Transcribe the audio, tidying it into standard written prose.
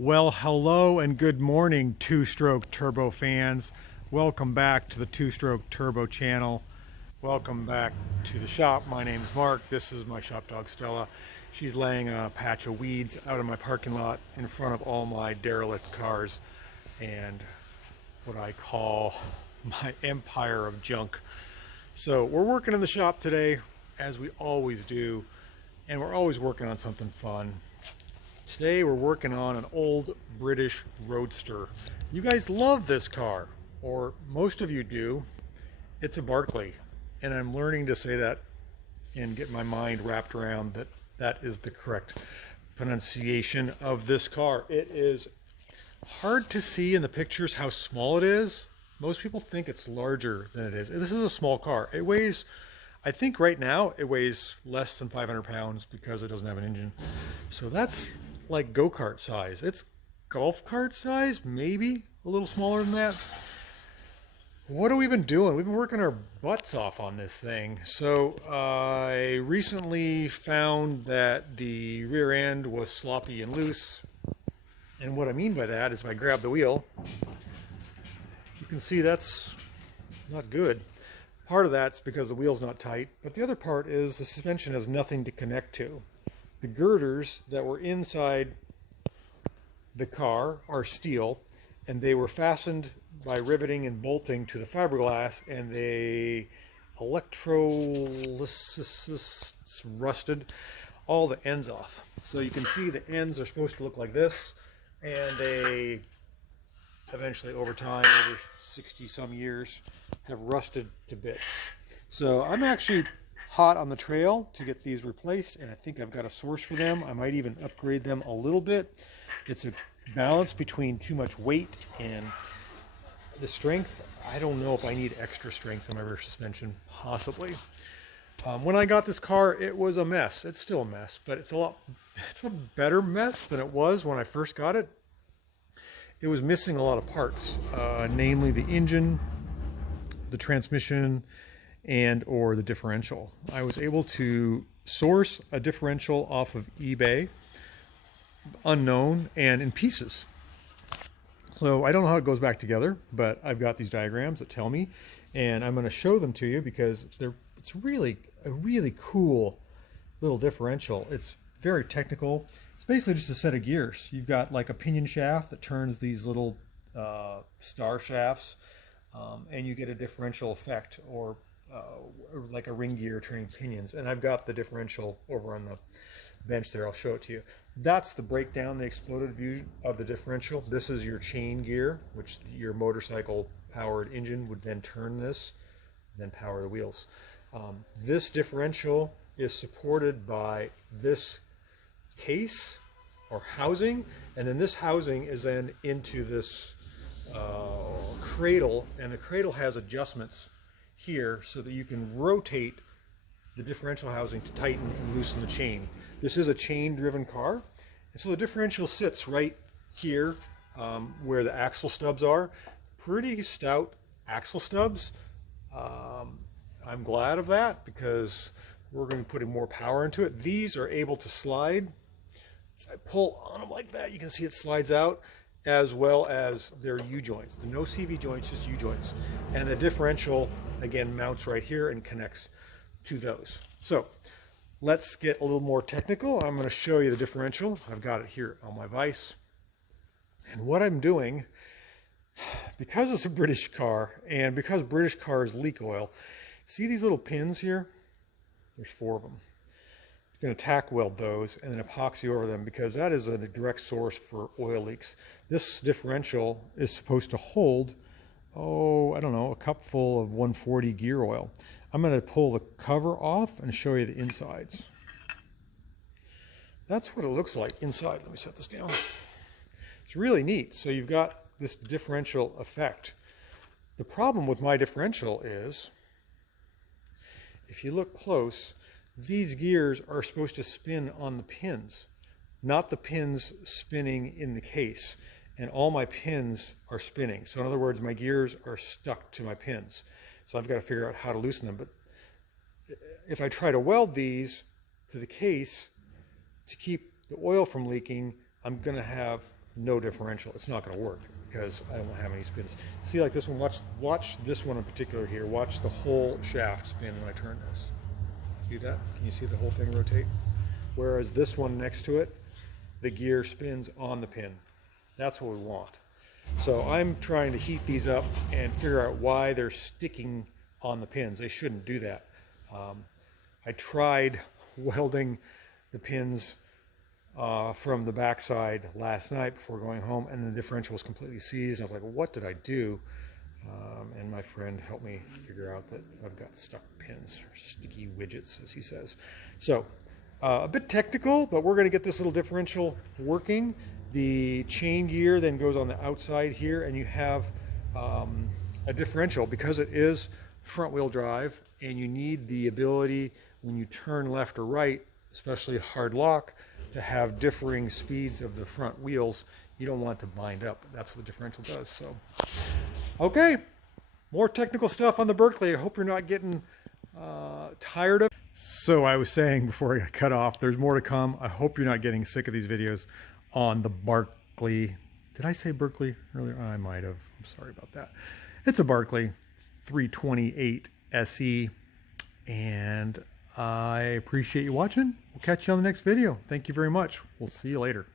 Well, hello and good morning, two-stroke turbo fans. Welcome back to the two-stroke turbo channel. Welcome back to the shop. My name's Mark. This is my shop dog Stella. She's laying a patch of weeds out in my parking lot in front of all my derelict cars and what I call my empire of junk. So we're working in the shop today, as we always do, and we're always working on something fun. Today we're working on an old British Roadster. You guys love this car, or most of you do. It's a Berkeley, and I'm learning to say that and get my mind wrapped around that that is the correct pronunciation of this car. It is hard to see in the pictures how small it is. Most people think it's larger than it is. This is a small car. It weighs, I think right now, it weighs less than 500 pounds because it doesn't have an engine. So that's like go-kart size. It's golf cart size, maybe a little smaller than that. What have we been doing? We've been working our butts off on this thing. So I recently found that the rear end was sloppy and loose. And what I mean by that is if I grab the wheel, you can see that's not good. Part of that's because the wheel's not tight, but the other part is the suspension has nothing to connect to. The girders that were inside the car are steel, and they were fastened by riveting and bolting to the fiberglass, and they electrolysis rusted all the ends off. So you can see the ends are supposed to look like this, and they eventually over time, over 60 some years, have rusted to bits. So I'm actually hot on the trail to get these replaced, and I think I've got a source for them. I might even upgrade them a little bit. It's a balance between too much weight and the strength. I don't know if I need extra strength in my rear suspension, possibly. When I got this car, it was a mess. It's still a mess, but it's a better mess than it was when I first got it. It was missing a lot of parts, namely the engine, the transmission, and or the differential. I was able to source a differential off of eBay, unknown and in pieces. So I don't know how it goes back together, but I've got these diagrams that tell me, and I'm going to show them to you because it's really a really cool little differential. It's very technical. It's basically just a set of gears. You've got like a pinion shaft that turns these little star shafts, and you get a differential effect, or like a ring gear turning pinions. And I've got the differential over on the bench there. I'll show it to you. That's the breakdown, the exploded view of the differential. This is your chain gear, which your motorcycle powered engine would then turn this, then power the wheels. This differential is supported by this case or housing, and then this housing is then into this cradle, and the cradle has adjustments here so that you can rotate the differential housing to tighten and loosen the chain. This is a chain driven car, and so the differential sits right here where the axle stubs are. Pretty stout axle stubs. I'm glad of that because we're going to be putting more power into it. These are able to slide. If I pull on them like that, you can see it slides out, as well as their U-joints. No CV joints, just U-joints. And the differential, again, mounts right here and connects to those. So let's get a little more technical. I'm going to show you the differential. I've got it here on my vise. And what I'm doing, because it's a British car, and because British cars leak oil, see these little pins here? There's 4 of them. I'm going to tack weld those and then epoxy over them because that is a direct source for oil leaks. This differential is supposed to hold, I don't know, a cup full of 140 gear oil. I'm going to pull the cover off and show you the insides. That's what it looks like inside. Let me set this down. It's really neat. So you've got this differential effect. The problem with my differential is, if you look close, these gears are supposed to spin on the pins, not the pins spinning in the case. And all my pins are spinning. So in other words, my gears are stuck to my pins. So I've got to figure out how to loosen them. But if I try to weld these to the case to keep the oil from leaking, I'm going to have no differential, it's not going to work because I don't have any spins. See, like this one, watch this one in particular here. Watch the whole shaft spin when I turn this. See that? Can you see the whole thing rotate? Whereas this one next to it, the gear spins on the pin. That's what we want. So I'm trying to heat these up and figure out why they're sticking on the pins. They shouldn't do that. I tried welding the pins from the backside last night before going home, and the differential was completely seized. And I was like, what did I do? And my friend helped me figure out that I've got stuck pins, or sticky widgets, as he says. So a bit technical, but we're going to get this little differential working. The chain gear then goes on the outside here, and you have a differential because it is front wheel drive, and you need the ability when you turn left or right, especially hard lock, to have differing speeds of the front wheels. You don't want to bind up. That's what the differential does. So, okay, more technical stuff on the Berkeley. I hope you're not getting tired of it. So I was saying before I got cut off, there's more to come. I hope you're not getting sick of these videos on the Berkeley. Did I say Berkeley earlier? I might have. I'm sorry about that. It's a Berkeley 328 SE, and I appreciate you watching. We'll catch you on the next video. Thank you very much. We'll see you later.